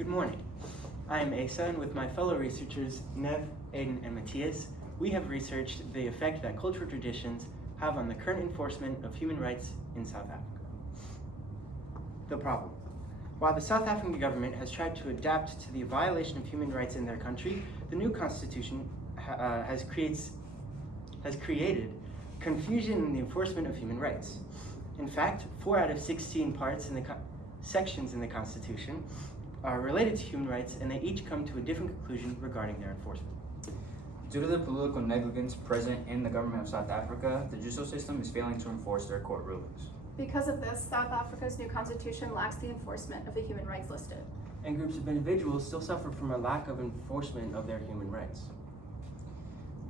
Good morning. I am Asa, and with my fellow researchers, Nev, Aiden, and Matthias, we have researched the effect that cultural traditions have on the current enforcement of human rights in South Africa. The problem. While the South African government has tried to adapt to the violation of human rights in their country, the new constitution has created confusion in the enforcement of human rights. In fact, 4 out of 16 parts in the sections in the Constitution are related to human rights, and they each come to a different conclusion regarding their enforcement. Due to the political negligence present in the government of South Africa, the judicial system is failing to enforce their court rulings. Because of this, South Africa's new constitution lacks the enforcement of the human rights listed. And groups of individuals still suffer from a lack of enforcement of their human rights.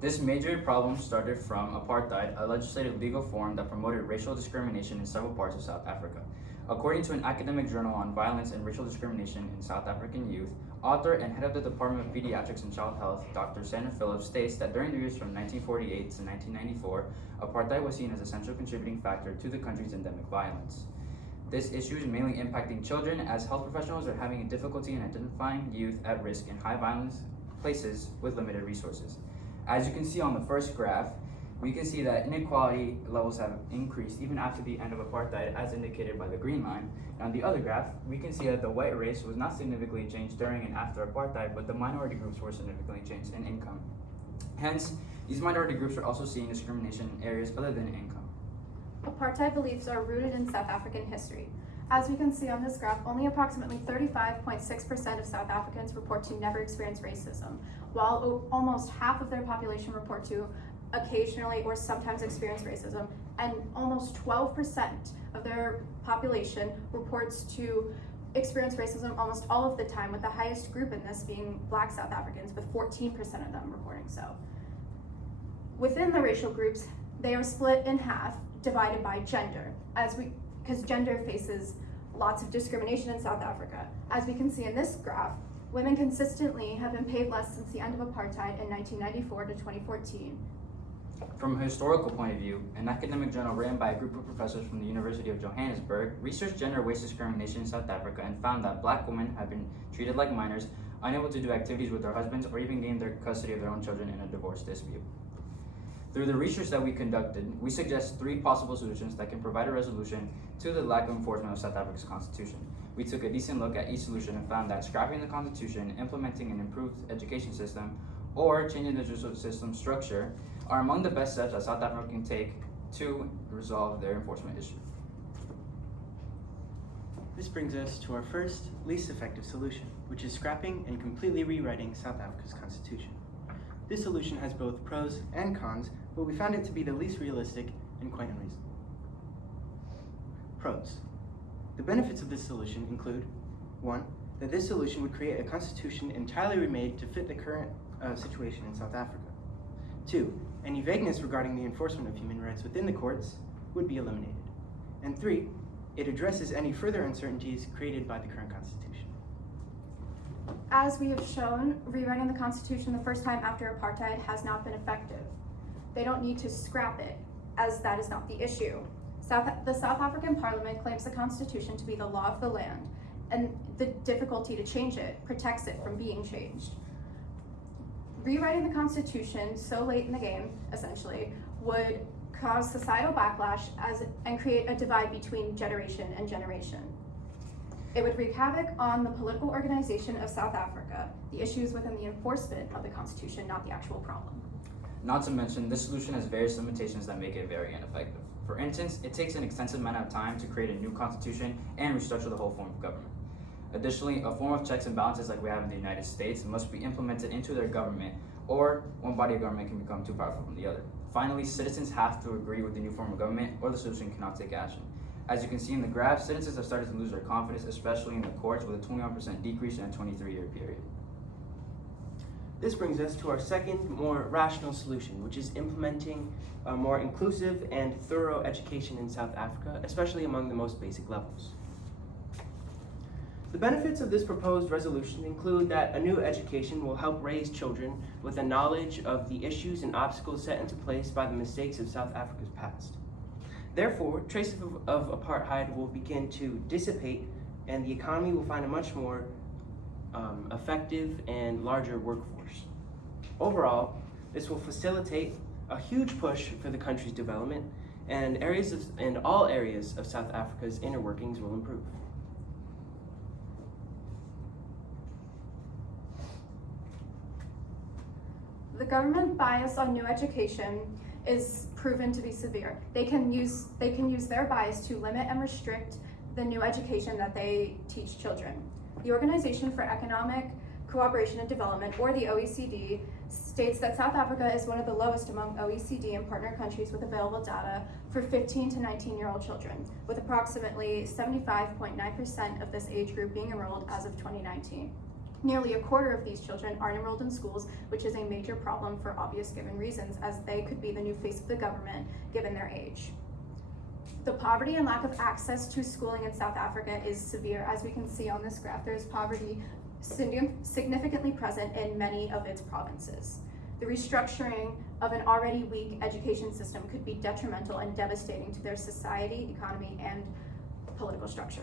This major problem started from apartheid, a legislative legal form that promoted racial discrimination in several parts of South Africa. According to an academic journal on violence and racial discrimination in South African youth, author and head of the Department of Pediatrics and Child Health, Dr. Sandra Phillips, states that during the years from 1948 to 1994, apartheid was seen as a central contributing factor to the country's endemic violence. This issue is mainly impacting children, as health professionals are having a difficulty in identifying youth at risk in high violence places with limited resources. As you can see on the first graph, we can see that inequality levels have increased even after the end of apartheid, as indicated by the green line. And on the other graph, we can see that the white race was not significantly changed during and after apartheid, but the minority groups were significantly changed in income. Hence, these minority groups are also seeing discrimination in areas other than income. Apartheid beliefs are rooted in South African history. As we can see on this graph, only approximately 35.6% of South Africans report to never experience racism, while almost half of their population report to occasionally or sometimes experience racism, and almost 12% of their population reports to experience racism almost all of the time, with the highest group in this being Black South Africans, with 14% of them reporting so. Within the racial groups, they are split in half, divided by gender, because gender faces lots of discrimination in South Africa. As we can see in this graph, women consistently have been paid less since the end of apartheid in 1994 to 2014. From a historical point of view, an academic journal written by a group of professors from the University of Johannesburg researched gender waste discrimination in South Africa and found that Black women have been treated like minors, unable to do activities with their husbands or even gain their custody of their own children in a divorce dispute. Through the research that we conducted, we suggest 3 possible solutions that can provide a resolution to the lack of enforcement of South Africa's constitution. We took a decent look at each solution and found that scrapping the constitution, implementing an improved education system, or changing the judicial system structure are among the best steps that South Africa can take to resolve their enforcement issue. This brings us to our first, least effective solution, which is scrapping and completely rewriting South Africa's constitution. This solution has both pros and cons, but we found it to be the least realistic and quite unreasonable. Pros. The benefits of this solution include 1. That this solution would create a constitution entirely remade to fit the current situation in South Africa. 2. Any vagueness regarding the enforcement of human rights within the courts would be eliminated. And 3. It addresses any further uncertainties created by the current constitution. As we have shown, rewriting the constitution the first time after apartheid has not been effective. They don't need to scrap it, as that is not the issue. The South African Parliament claims the constitution to be the law of the land, and the difficulty to change it protects it from being changed. Rewriting the constitution so late in the game, essentially, would cause societal backlash and create a divide between generation and generation. It would wreak havoc on the political organization of South Africa. The issue is within the enforcement of the constitution, not the actual problem. Not to mention, this solution has various limitations that make it very ineffective. For instance, it takes an extensive amount of time to create a new constitution and restructure the whole form of government. Additionally, a form of checks and balances like we have in the United States must be implemented into their government, or one body of government can become too powerful from the other. Finally, citizens have to agree with the new form of government, or the solution cannot take action. As you can see in the graph, citizens have started to lose their confidence, especially in the courts, with a 21% decrease in a 23-year period. This brings us to our second, more rational solution, which is implementing a more inclusive and thorough education in South Africa, especially among the most basic levels. The benefits of this proposed resolution include that a new education will help raise children with a knowledge of the issues and obstacles set into place by the mistakes of South Africa's past. Therefore, traces of apartheid will begin to dissipate, and the economy will find a much more effective and larger workforce. Overall, this will facilitate a huge push for the country's development, and all areas of South Africa's inner workings will improve. The government bias on new education is proven to be severe. They can use their bias to limit and restrict the new education that they teach children. The Organization for Economic Cooperation and Development, or the OECD, states that South Africa is one of the lowest among OECD and partner countries with available data for 15 to 19-year-old children, with approximately 75.9% of this age group being enrolled as of 2019. Nearly a quarter of these children aren't enrolled in schools, which is a major problem for obvious given reasons, as they could be the new face of the government given their age. The poverty and lack of access to schooling in South Africa is severe. As we can see on this graph, there is poverty significantly present in many of its provinces. The restructuring of an already weak education system could be detrimental and devastating to their society, economy, and political structure.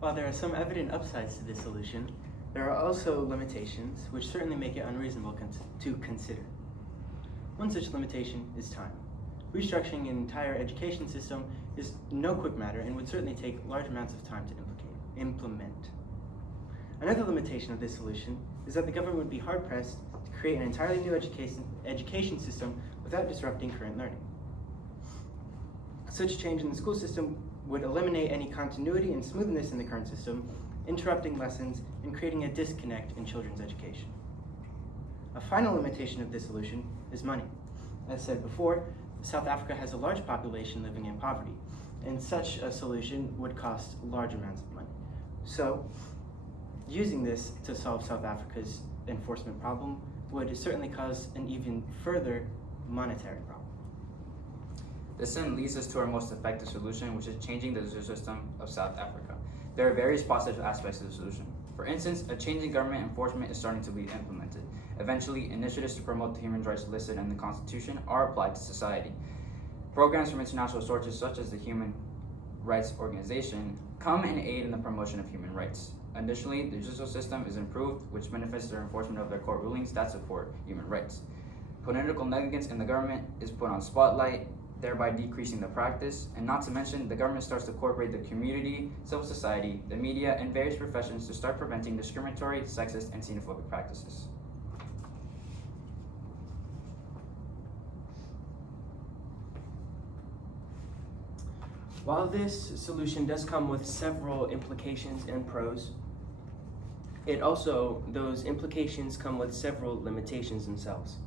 While there are some evident upsides to this solution, there are also limitations which certainly make it unreasonable to consider. One such limitation is time. Restructuring an entire education system is no quick matter and would certainly take large amounts of time to implement. Another limitation of this solution is that the government would be hard-pressed to create an entirely new education system without disrupting current learning. Such change in the school system would eliminate any continuity and smoothness in the current system, interrupting lessons and creating a disconnect in children's education. A final limitation of this solution is money. As said before, South Africa has a large population living in poverty, and such a solution would cost large amounts of money. So, using this to solve South Africa's enforcement problem would certainly cause an even further monetary problem. This then leads us to our most effective solution, which is changing the judicial system of South Africa. There are various positive aspects of the solution. For instance, a change in government enforcement is starting to be implemented. Eventually, initiatives to promote the human rights listed in the Constitution are applied to society. Programs from international sources such as the Human Rights Organization come and aid in the promotion of human rights. Additionally, the judicial system is improved, which benefits the enforcement of their court rulings that support human rights. Political negligence in the government is put on spotlight, thereby decreasing the practice, and not to mention, the government starts to incorporate the community, civil society, the media, and various professions to start preventing discriminatory, sexist, and xenophobic practices. While this solution does come with several implications and pros, those implications come with several limitations themselves.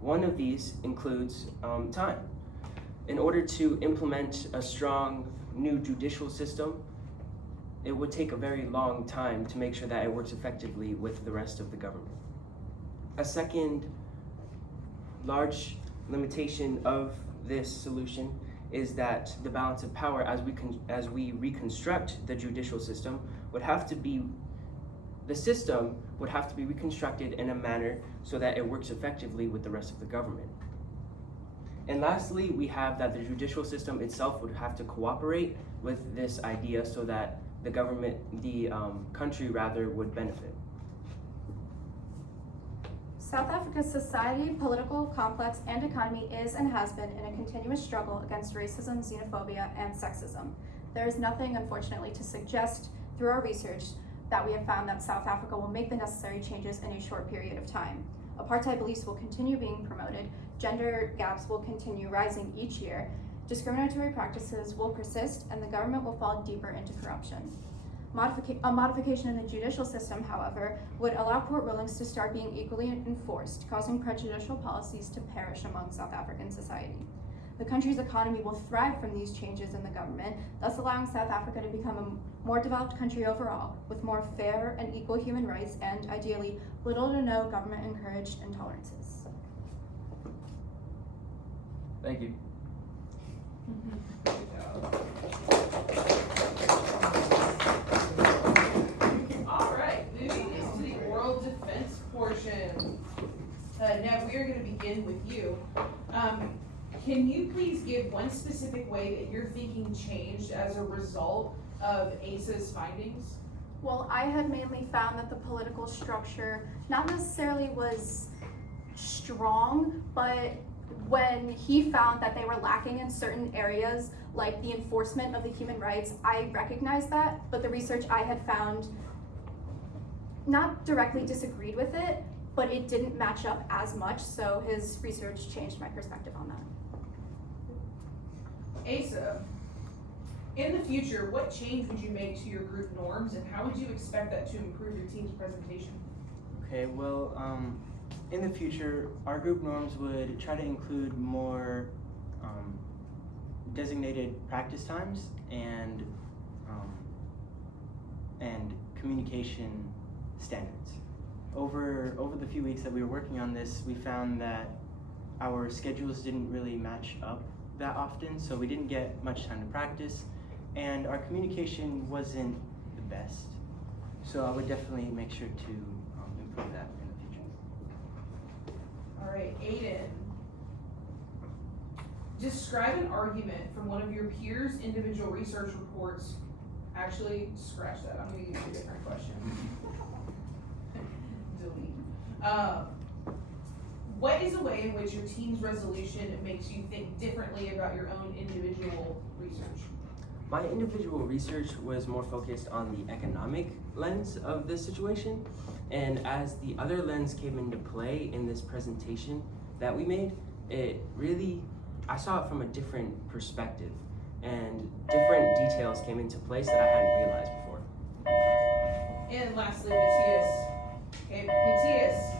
One of these includes time. In order to implement a strong new judicial system, it would take a very long time to make sure that it works effectively with the rest of the government. A second large limitation of this solution is that the balance of power as we reconstruct the judicial system the system would have to be reconstructed in a manner so that it works effectively with the rest of the government. And lastly, we have that the judicial system itself would have to cooperate with this idea so that the country would benefit. South Africa's society, political complex, and economy is and has been in a continuous struggle against racism, xenophobia, and sexism. There is nothing, unfortunately, to suggest through our research that we have found that South Africa will make the necessary changes in a short period of time. Apartheid beliefs will continue being promoted, gender gaps will continue rising each year, discriminatory practices will persist, and the government will fall deeper into corruption. A modification in the judicial system, however, would allow court rulings to start being equally enforced, causing prejudicial policies to perish among South African society. The country's economy will thrive from these changes in the government, thus allowing South Africa to become a more developed country overall, with more fair and equal human rights and, ideally, little to no government-encouraged intolerances. Thank you. All right, moving into the oral defense portion. Nev, we are going to begin with you. Can you please give one specific way that your thinking changed as a result of ASA's findings? Well, I had mainly found that the political structure not necessarily was strong, but when he found that they were lacking in certain areas, like the enforcement of the human rights, I recognized that, but the research I had found not directly disagreed with it, but it didn't match up as much, so his research changed my perspective on that. ASA, in the future, what change would you make to your group norms, and how would you expect that to improve your team's presentation? Okay, well, in the future, our group norms would try to include more designated practice times and communication standards. Over the few weeks that we were working on this, we found that our schedules didn't really match up that often, so we didn't get much time to practice, and our communication wasn't the best. So I would definitely make sure to improve that in the future. All right, Aiden. Describe an argument from one of your peers' individual research reports. Actually, scratch that. I'm gonna use a different question. Delete. What is a way in which your team's resolution makes you think differently about your own individual research? My individual research was more focused on the economic lens of this situation, and as the other lens came into play in this presentation that we made, I saw it from a different perspective, and different details came into place that I hadn't realized before. And lastly, Matthias. Okay, Matthias,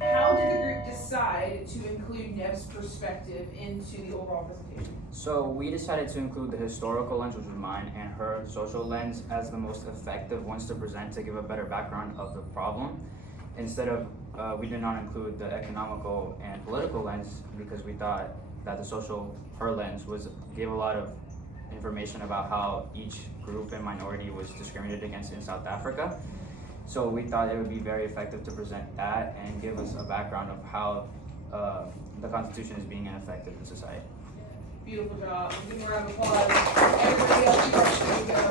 how did the group decide to include Nev's perspective into the overall presentation? So we decided to include the historical lens, which was mine, and her social lens as the most effective ones to present to give a better background of the problem. Instead of, we did not include the economical and political lens because we thought that her lens gave a lot of information about how each group and minority was discriminated against in South Africa. So we thought it would be very effective to present that and give us a background of how the Constitution is being ineffective in society. Beautiful job. Give me a round of applause. Everybody else, you go.